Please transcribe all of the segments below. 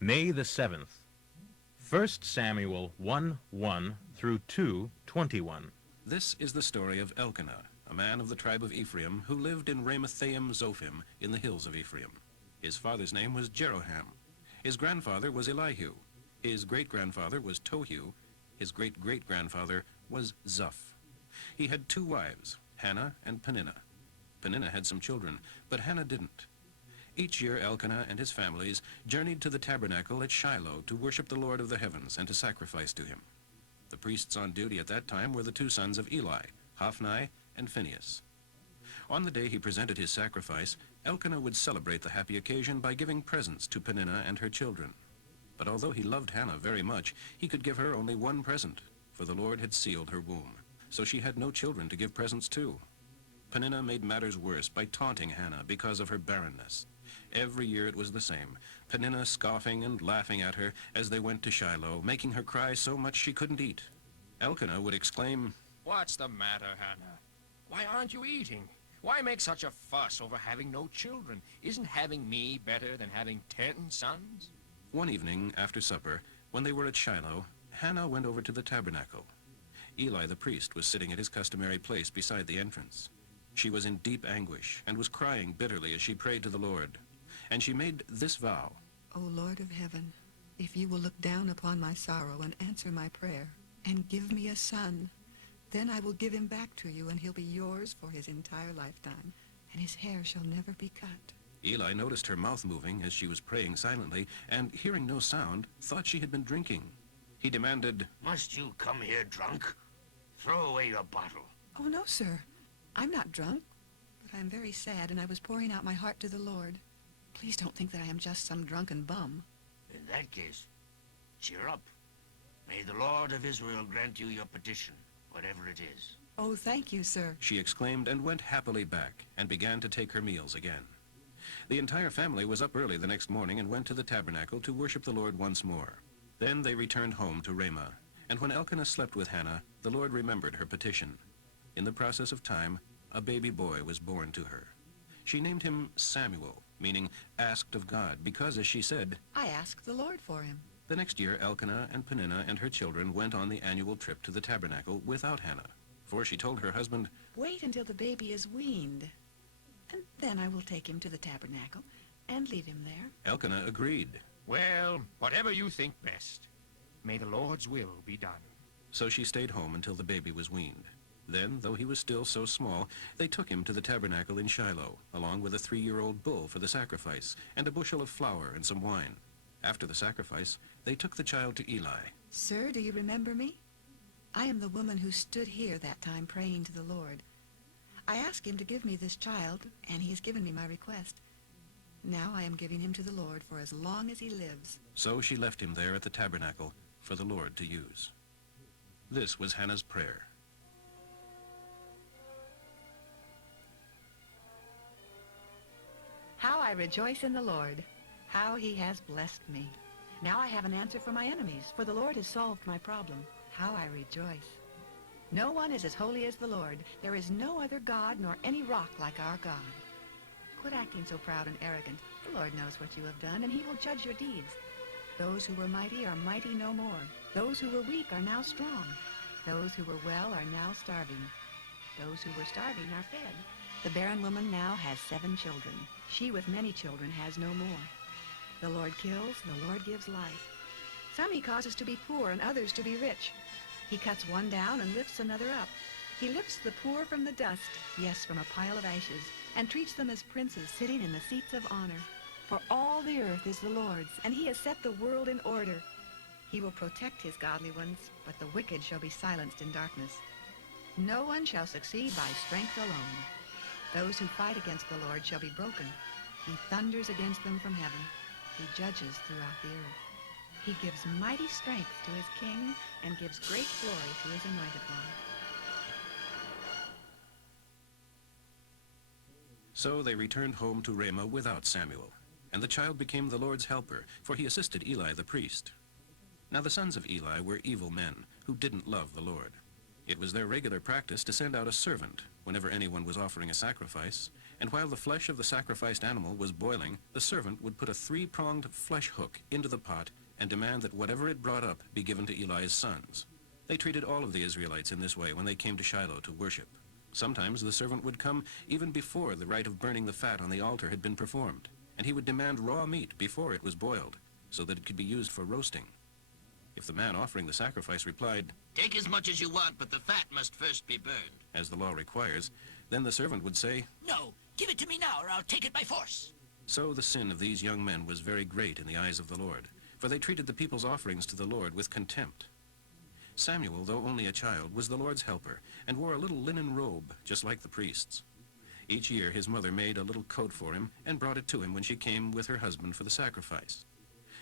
May the 7th. 1 Samuel 1:1 through 2:21. This is the story of Elkanah, a man of the tribe of Ephraim, who lived in Ramathaim Zophim in the hills of Ephraim. His father's name was Jeroham. His grandfather was Elihu. His great-grandfather was Tohu. His great-great-grandfather was Zuph. He had 2 wives, Hannah and Peninnah. Peninnah had some children, but Hannah didn't. Each year Elkanah and his families journeyed to the tabernacle at Shiloh to worship the Lord of the heavens and to sacrifice to him. The priests on duty at that time were the 2 sons of Eli, Hophni and Phinehas. On the day he presented his sacrifice, Elkanah would celebrate the happy occasion by giving presents to Peninnah and her children. But although he loved Hannah very much, he could give her only one present, for the Lord had sealed her womb. So she had no children to give presents to. Peninnah made matters worse by taunting Hannah because of her barrenness. Every year it was the same, Peninnah scoffing and laughing at her as they went to Shiloh, making her cry so much she couldn't eat. Elkanah would exclaim, "What's the matter, Hannah? Why aren't you eating? Why make such a fuss over having no children? Isn't having me better than having 10 sons?" One evening, after supper, when they were at Shiloh, Hannah went over to the tabernacle. Eli the priest was sitting at his customary place beside the entrance. She was in deep anguish and was crying bitterly as she prayed to the Lord. And she made this vow. O Lord of heaven, if you will look down upon my sorrow and answer my prayer, and give me a son, then I will give him back to you, and he'll be yours for his entire lifetime, and his hair shall never be cut. Eli noticed her mouth moving as she was praying silently, and hearing no sound, thought she had been drinking. He demanded, "Must you come here drunk? Throw away your bottle." Oh, no, sir. I'm not drunk, but I'm very sad, and I was pouring out my heart to the Lord. Please don't think that I am just some drunken bum. In that case, cheer up. May the Lord of Israel grant you your petition, whatever it is. Oh, thank you, sir. she exclaimed, and went happily back and began to take her meals again. The entire family was up early the next morning and went to the tabernacle to worship the Lord once more. Then they returned home to Ramah, and when Elkanah slept with Hannah, the Lord remembered her petition. In the process of time, a baby boy was born to her. She named him Samuel, meaning asked of God, because, as she said, I asked the Lord for him. the next year Elkanah and Peninnah and her children went on the annual trip to the tabernacle without Hannah, for she told her husband, Wait until the baby is weaned, and then I will take him to the tabernacle and leave him there. Elkanah agreed. Well, whatever you think best. May the Lord's will be done. So she stayed home until the baby was weaned. Then, though he was still so small, they took him to the tabernacle in Shiloh, along with a 3-year-old bull for the sacrifice, and a bushel of flour and some wine. After the sacrifice, they took the child to Eli. Sir, do you remember me? I am the woman who stood here that time praying to the Lord. I asked him to give me this child, and he has given me my request. Now I am giving him to the Lord for as long as he lives. So she left him there at the tabernacle for the Lord to use. This was Hannah's prayer. How I rejoice in the Lord, how he has blessed me. Now I have an answer for my enemies, for the Lord has solved my problem. How I rejoice. No one is as holy as the Lord. There is no other God nor any rock like our God. Quit acting so proud and arrogant. The Lord knows what you have done, and he will judge your deeds. Those who were mighty are mighty no more. Those who were weak are now strong. Those who were well are now starving. Those who were starving are fed. The barren woman now has 7 children. She with many children has no more. The Lord kills, the Lord gives life. Some he causes to be poor and others to be rich. He cuts one down and lifts another up. He lifts the poor from the dust, yes, from a pile of ashes, and treats them as princes sitting in the seats of honor. For all the earth is the Lord's, and he has set the world in order. He will protect his godly ones, but the wicked shall be silenced in darkness. No one shall succeed by strength alone. Those who fight against the Lord shall be broken. He thunders against them from heaven. He judges throughout the earth. He gives mighty strength to his king and gives great glory to his anointed one. So they returned home to Ramah without Samuel, and the child became the Lord's helper, for he assisted Eli the priest. Now the sons of Eli were evil men who didn't love the Lord. It was their regular practice to send out a servant whenever anyone was offering a sacrifice, And while the flesh of the sacrificed animal was boiling, the servant would put a three-pronged flesh hook into the pot and demand that whatever it brought up be given to Eli's sons. They treated all of the Israelites in this way when they came to Shiloh to worship. Sometimes the servant would come even before the rite of burning the fat on the altar had been performed, and he would demand raw meat before it was boiled, so that it could be used for roasting. If the man offering the sacrifice replied, Take as much as you want, but the fat must first be burned. as the law requires, then the servant would say, No, give it to me now, or I'll take it by force. So the sin of these young men was very great in the eyes of the Lord, for they treated the people's offerings to the Lord with contempt. Samuel, though only a child, was the Lord's helper, and wore a little linen robe, just like the priests. Each year his mother made a little coat for him and brought it to him when she came with her husband for the sacrifice.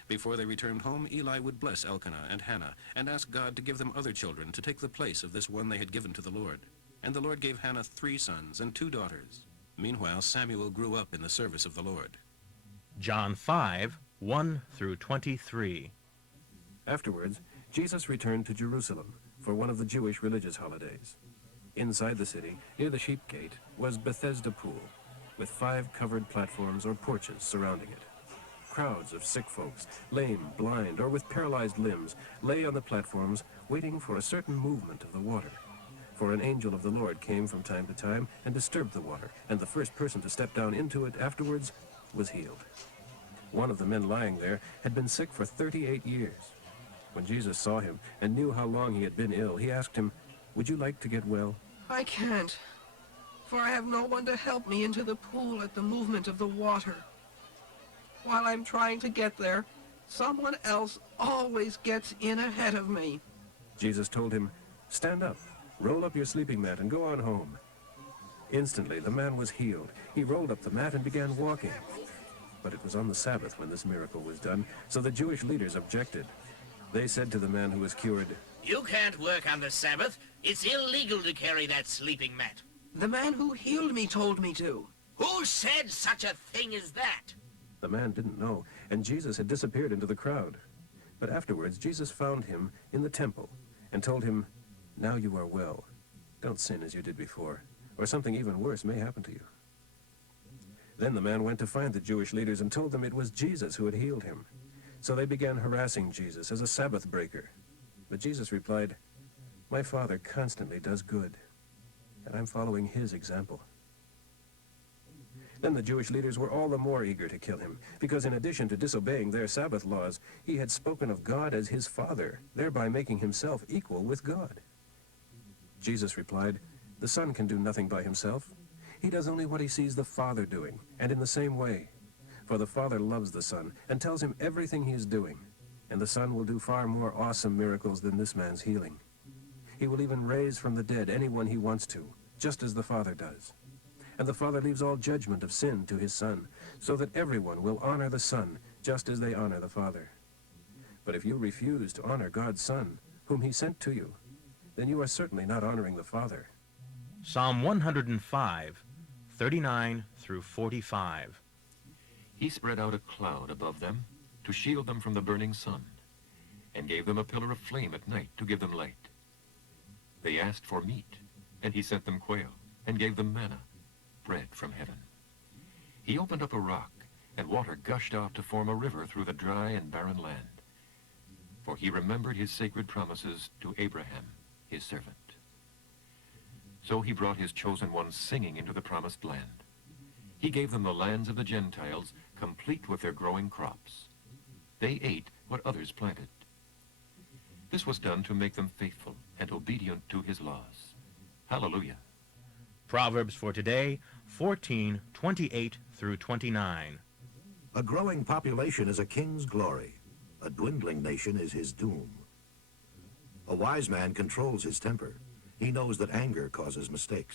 Before they returned home, Eli would bless Elkanah and Hannah and ask God to give them other children to take the place of this one they had given to the Lord. And the Lord gave Hannah 3 sons and 2 daughters. Meanwhile, Samuel grew up in the service of the Lord. John 5, 1 through 23. Afterwards, Jesus returned to Jerusalem for one of the Jewish religious holidays. Inside the city, near the sheep gate, was Bethesda Pool, with 5 covered platforms or porches surrounding it. Crowds of sick folks, lame, blind, or with paralyzed limbs, lay on the platforms waiting for a certain movement of the water. For an angel of the Lord came from time to time and disturbed the water, and the first person to step down into it afterwards was healed. One of the men lying there had been sick for 38 years. When Jesus saw him and knew how long he had been ill, he asked him, Would you like to get well? I can't, for I have no one to help me into the pool at the movement of the water. While I'm trying to get there, someone else always gets in ahead of me. Jesus told him, Stand up, roll up your sleeping mat, and go on home. Instantly, the man was healed. He rolled up the mat and began walking. But it was on the Sabbath when this miracle was done, so the Jewish leaders objected. They said to the man who was cured, You can't work on the Sabbath. It's illegal to carry that sleeping mat. The man who healed me told me to. Who said such a thing as that? The man didn't know, and Jesus had disappeared into the crowd. But afterwards, Jesus found him in the temple and told him, Now you are well. Don't sin as you did before, or something even worse may happen to you. Then the man went to find the Jewish leaders and told them it was Jesus who had healed him. So they began harassing Jesus as a Sabbath breaker. But Jesus replied, My Father constantly does good, and I'm following his example. Then the Jewish leaders were all the more eager to kill him, because in addition to disobeying their Sabbath laws, he had spoken of God as his Father, thereby making himself equal with God. Jesus replied, The Son can do nothing by himself. He does only what he sees the Father doing, and in the same way. For the Father loves the Son and tells him everything he is doing, and the Son will do far more awesome miracles than this man's healing. He will even raise from the dead anyone he wants to, just as the Father does. And the Father leaves all judgment of sin to his Son, so that everyone will honor the Son just as they honor the Father. But if you refuse to honor God's Son, whom he sent to you, then you are certainly not honoring the Father. Psalm 105, 39 through 45. He spread out a cloud above them to shield them from the burning sun, and gave them a pillar of flame at night to give them light. They asked for meat, and he sent them quail, and gave them manna, bread from heaven. He opened up a rock, and water gushed out to form a river through the dry and barren land. For he remembered his sacred promises to Abraham, his servant. So he brought his chosen ones singing into the promised land. He gave them the lands of the Gentiles, complete with their growing crops. They ate what others planted. This was done to make them faithful and obedient to his laws. Hallelujah. Proverbs for today, 14:28 through 29. A growing population is a king's glory. A dwindling nation is his doom. A wise man controls his temper. He knows that anger causes mistakes.